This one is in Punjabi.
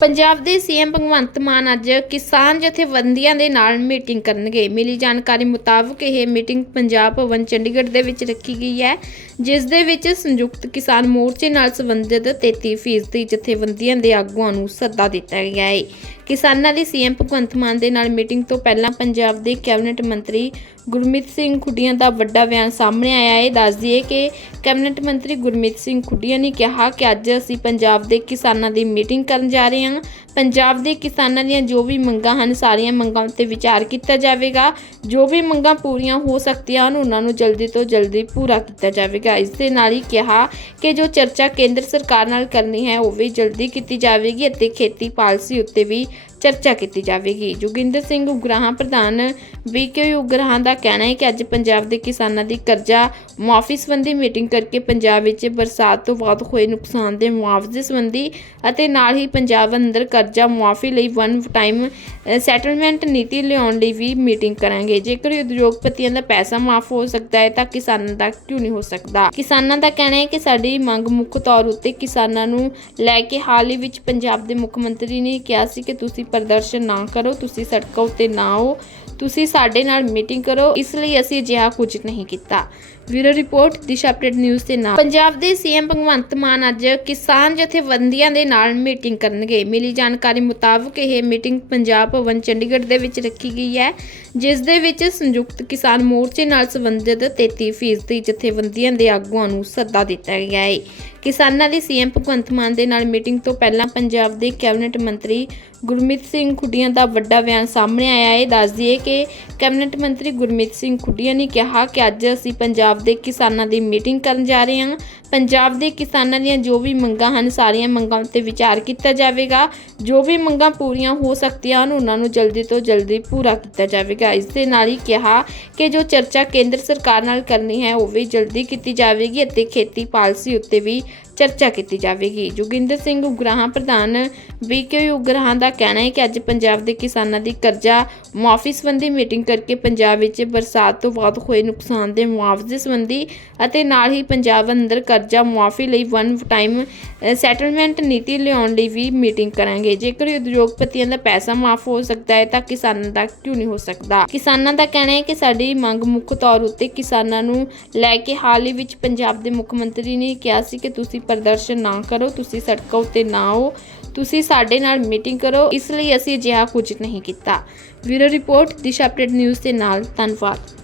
ਪੰਜਾਬ ਦੇ ਸੀਐਮ ਭਗਵੰਤ ਮਾਨ ਅੱਜ ਕਿਸਾਨ ਜਥੇਬੰਦੀਆਂ ਦੇ ਨਾਲ ਮੀਟਿੰਗ ਕਰਨਗੇ। ਮਿਲੀ ਜਾਣਕਾਰੀ ਮੁਤਾਬਕ ਇਹ ਮੀਟਿੰਗ ਪੰਜਾਬ ਭਵਨ ਚੰਡੀਗੜ੍ਹ ਦੇ ਵਿੱਚ ਰੱਖੀ ਗਈ ਹੈ, ਜਿਸ ਦੇ ਵਿੱਚ ਸੰਯੁਕਤ ਕਿਸਾਨ ਮੋਰਚੇ ਨਾਲ ਸੰਬੰਧਿਤ 33% ਜਥੇਬੰਦੀਆਂ ਦੇ ਆਗੂਆਂ ਨੂੰ ਸੱਦਾ ਦਿੱਤਾ ਗਿਆ ਹੈ। ਕਿਸਾਨਾਂ ਦੀ ਸੀਐਮ ਭਗਵੰਤ ਮਾਨ ਦੇ ਨਾਲ ਮੀਟਿੰਗ ਤੋਂ ਪਹਿਲਾਂ ਪੰਜਾਬ ਦੇ ਕੈਬਨਿਟ ਮੰਤਰੀ ਗੁਰਮੀਤ ਸਿੰਘ ਖੁੱਡੀਆਂ ਦਾ ਵੱਡਾ ਬਿਆਨ ਸਾਹਮਣੇ ਆਇਆ। ਹੈ ਦੱਸ ਦਈਏ ਕਿ ਕੈਬਨਿਟ ਮੰਤਰੀ ਗੁਰਮੀਤ ਸਿੰਘ ਖੁੱਡੀਆਂ ਨੇ ਕਿਹਾ ਕਿ ਅੱਜ ਅਸੀਂ ਪੰਜਾਬ ਦੇ ਕਿਸਾਨਾਂ ਦੀ ਮੀਟਿੰਗ ਕਰਨ ਜਾ ਰਹੇ ਹਾਂ। ਪੰਜਾਬ ਦੇ ਕਿਸਾਨਾਂ ਦੀਆਂ ਜੋ ਵੀ ਮੰਗਾਂ ਹਨ, ਸਾਰੀਆਂ ਮੰਗਾਂ ਉੱਤੇ ਵਿਚਾਰ ਕੀਤਾ ਜਾਵੇਗਾ। ਜੋ ਵੀ ਮੰਗਾਂ ਪੂਰੀਆਂ ਹੋ ਸਕਦੀਆਂ ਹਨ, ਉਹਨਾਂ ਨੂੰ ਜਲਦੀ ਤੋਂ ਜਲਦੀ ਪੂਰਾ ਕੀਤਾ ਜਾਵੇਗਾ। ਇਸ ਦੇ ਨਾਲ ਹੀ ਕਿਹਾ ਕਿ ਜੋ ਚਰਚਾ ਕੇਂਦਰ ਸਰਕਾਰ ਨਾਲ ਕਰਨੀ ਹੈ, ਉਹ ਵੀ ਜਲਦੀ ਕੀਤੀ ਜਾਵੇਗੀ ਅਤੇ ਖੇਤੀ ਪਾਲਿਸੀ ਉੱਤੇ ਵੀ ਚਰਚਾ ਕੀਤੀ ਜਾਵੇਗੀ। ਜੋਗਿੰਦਰ ਸਿੰਘ ਉਗਰਾਹਾਂ ਪ੍ਰਧਾਨ ਵੀਕੇ ਉਗਰਾਹਾਂ ਦਾ ਕਹਿਣਾ ਹੈ ਕਿ ਅੱਜ ਪੰਜਾਬ ਦੇ ਕਿਸਾਨਾਂ ਦੀ ਕਰਜ਼ਾ ਮੁਆਫੀ ਸੰਬੰਧੀ ਮੀਟਿੰਗ ਕਰਕੇ ਪੰਜਾਬ ਵਿੱਚ ਬਰਸਾਤ ਤੋਂ ਬਾਅਦ ਹੋਏ ਨੁਕਸਾਨ ਦੇ ਮੁਆਵਜ਼ੇ ਸੰਬੰਧੀ ਅਤੇ ਨਾਲ ਹੀ ਪੰਜਾਬ ਅੰਦਰ ਕਰਜ਼ਾ ਮੁਆਫੀ ਲਈ ਵਨ ਟਾਈਮ ਸੈਟਲਮੈਂਟ ਨੀਤੀ ਲਿਆਉਣ ਲਈ ਵੀ ਮੀਟਿੰਗ ਕਰਾਂਗੇ। ਜੇਕਰ ਉਦਯੋਗਪਤੀਆਂ ਦਾ ਪੈਸਾ ਮਾਫ ਹੋ ਸਕਦਾ ਹੈ ਤਾਂ ਕਿਸਾਨਾਂ ਦਾ ਕਿਉਂ ਨਹੀਂ ਹੋ ਸਕਦਾ? ਕਿਸਾਨਾਂ ਦਾ ਕਹਿਣਾ ਹੈ ਕਿ ਸਾਡੀ ਮੰਗ ਮੁੱਖ ਤੌਰ ਉੱਤੇ ਕਿਸਾਨਾਂ ਨੂੰ ਲੈ ਕੇ ਹਾਲ ਹੀ ਵਿੱਚ ਪੰਜਾਬ ਦੇ ਮੁੱਖ ਮੰਤਰੀ ਨੇ ਕਿਹਾ ਸੀ ਕਿ ਤੁਸੀਂ ਪ੍ਰਦਰਸ਼ਨ ਨਾ ਕਰੋ, ਤੁਸੀਂ ਸੜਕਾਂ ਉੱਤੇ ਨਾ ਆਓ, ਤੁਸੀਂ ਸਾਡੇ ਨਾਲ ਮੀਟਿੰਗ ਕਰੋ, ਇਸ ਲਈ ਅਸੀਂ ਅਜਿਹਾ ਕੁਝ ਨਹੀਂ ਕੀਤਾ। Bureau report Disha update news ਦੇ ਨਾਲ। ਪੰਜਾਬ ਦੇ ਸੀਐਮ ਭਗਵੰਤ ਮਾਨ ਅੱਜ ਕਿਸਾਨ ਜਥੇਬੰਦੀਆਂ ਦੇ ਨਾਲ ਮੀਟਿੰਗ ਕਰਨਗੇ। ਮਿਲੀ ਜਾਣਕਾਰੀ ਮੁਤਾਬਕ ਇਹ ਮੀਟਿੰਗ ਪੰਜਾਬ ਭਵਨ ਚੰਡੀਗੜ੍ਹ ਦੇ ਵਿੱਚ ਰੱਖੀ ਗਈ ਹੈ, ਜਿਸ ਦੇ ਵਿੱਚ ਸੰਯੁਕਤ ਕਿਸਾਨ ਮੋਰਚੇ ਨਾਲ ਸੰਬੰਧਿਤ 33% ਜਥੇਬੰਦੀਆਂ ਦੇ ਆਗੂਆਂ ਨੂੰ ਸੱਦਾ ਦਿੱਤਾ ਗਿਆ ਹੈ। ਕਿਸਾਨਾਂ ਦੀ ਸੀਐਮ ਭਗਵੰਤ ਮਾਨ ਦੇ ਨਾਲ ਮੀਟਿੰਗ ਤੋਂ ਪਹਿਲਾਂ ਪੰਜਾਬ ਦੇ ਕੈਬਨਿਟ ਮੰਤਰੀ ਗੁਰਮੀਤ ਸਿੰਘ ਖੁੱਡੀਆਂ ਦਾ ਵੱਡਾ ਬਿਆਨ ਸਾਹਮਣੇ ਆਇਆ ਹੈ। ਦੱਸ ਦਈਏ ਕਿ ਕੈਬਨਿਟ ਮੰਤਰੀ ਗੁਰਮੀਤ ਸਿੰਘ ਖੁੱਡੀਆਂ ਨੇ ਕਿਹਾ ਕਿ ਅੱਜ ਅਸੀਂ ਪੰਜਾਬ ਪੰਜਾਬ ਦੇ ਕਿਸਾਨਾਂ ਦੀ ਮੀਟਿੰਗ ਕਰਨ ਜਾ ਰਹੇ ਹਾਂ। ਪੰਜਾਬ ਦੇ ਕਿਸਾਨਾਂ ਦੀਆਂ ਜੋ ਵੀ ਮੰਗਾਂ ਹਨ, ਸਾਰੀਆਂ ਮੰਗਾਂ ਉੱਤੇ ਵਿਚਾਰ ਕੀਤਾ ਜਾਵੇਗਾ। ਜੋ ਵੀ ਮੰਗਾਂ ਪੂਰੀਆਂ ਹੋ ਸਕਦੀਆਂ ਹਨ, ਉਹਨਾਂ ਨੂੰ ਜਲਦੀ ਤੋਂ ਜਲਦੀ ਪੂਰਾ ਕੀਤਾ ਜਾਵੇਗਾ। ਇਸ ਦੇ ਨਾਲ ਹੀ ਕਿਹਾ ਕਿ ਜੋ ਚਰਚਾ ਕੇਂਦਰ ਸਰਕਾਰ ਨਾਲ ਕਰਨੀ ਹੈ, ਉਹ ਵੀ ਜਲਦੀ ਕੀਤੀ ਜਾਵੇਗੀ ਅਤੇ ਖੇਤੀ ਪਾਲਿਸੀ ਉੱਤੇ ਵੀ ਚਰਚਾ ਕੀਤੀ ਜਾਵੇਗੀ। ਜੋਗਿੰਦਰ ਸਿੰਘ ਉਗਰਾਹਾਂ ਪ੍ਰਧਾਨ ਵੀਕੇ ਉਗਰਾਹਾਂ ਦਾ ਕਹਿਣਾ ਹੈ ਕਿ ਅੱਜ ਪੰਜਾਬ ਦੇ ਕਿਸਾਨਾਂ ਦੀ ਕਰਜ਼ਾ ਮੁਆਫੀ ਸੰਬੰਧੀ ਮੀਟਿੰਗ ਕਰਕੇ ਪੰਜਾਬ ਵਿੱਚ ਬਰਸਾਤ ਤੋਂ ਬਾਅਦ ਹੋਏ ਨੁਕਸਾਨ ਦੇ ਮੁਆਵਜ਼ੇ ਸੰਬੰਧੀ ਅਤੇ ਨਾਲ ਹੀ ਪੰਜਾਬ ਅੰਦਰ ਕਰਜ਼ਾ ਮੁਆਫੀ ਲਈ ਵਨ ਟਾਈਮ ਸੈਟਲਮੈਂਟ ਨੀਤੀ ਲਿਆਉਣ ਲਈ ਵੀ ਮੀਟਿੰਗ ਕਰਾਂਗੇ। ਜੇਕਰ ਉਦਯੋਗਪਤੀਆਂ ਦਾ ਪੈਸਾ ਮਾਫ ਹੋ ਸਕਦਾ ਹੈ ਤਾਂ ਕਿਸਾਨਾਂ ਦਾ ਕਿਉਂ ਨਹੀਂ ਹੋ ਸਕਦਾ? ਕਿਸਾਨਾਂ ਦਾ ਕਹਿਣਾ ਹੈ ਕਿ ਸਾਡੀ ਮੰਗ ਮੁੱਖ ਤੌਰ ਉੱਤੇ ਕਿਸਾਨਾਂ ਨੂੰ ਲੈ ਕੇ ਹਾਲ ਹੀ ਵਿੱਚ ਪੰਜਾਬ ਦੇ ਮੁੱਖ ਮੰਤਰੀ ਨੇ ਕਿਹਾ ਸੀ ਕਿ ਤੁਸੀਂ ਪ੍ਰਦਰਸ਼ਨ ਨਾ ਕਰੋ, ਤੁਸੀਂ ਸੜਕਾਂ ਉੱਤੇ ਨਾ ਆਓ, ਤੁਸੀਂ ਸਾਡੇ ਨਾਲ ਮੀਟਿੰਗ ਕਰੋ, ਇਸ ਲਈ ਅਸੀਂ ਅਜਿਹਾ ਕੁਝ ਨਹੀਂ ਕੀਤਾ। Bureau report, Disha update news ਦੇ ਨਾਲ, ਧੰਨਵਾਦ।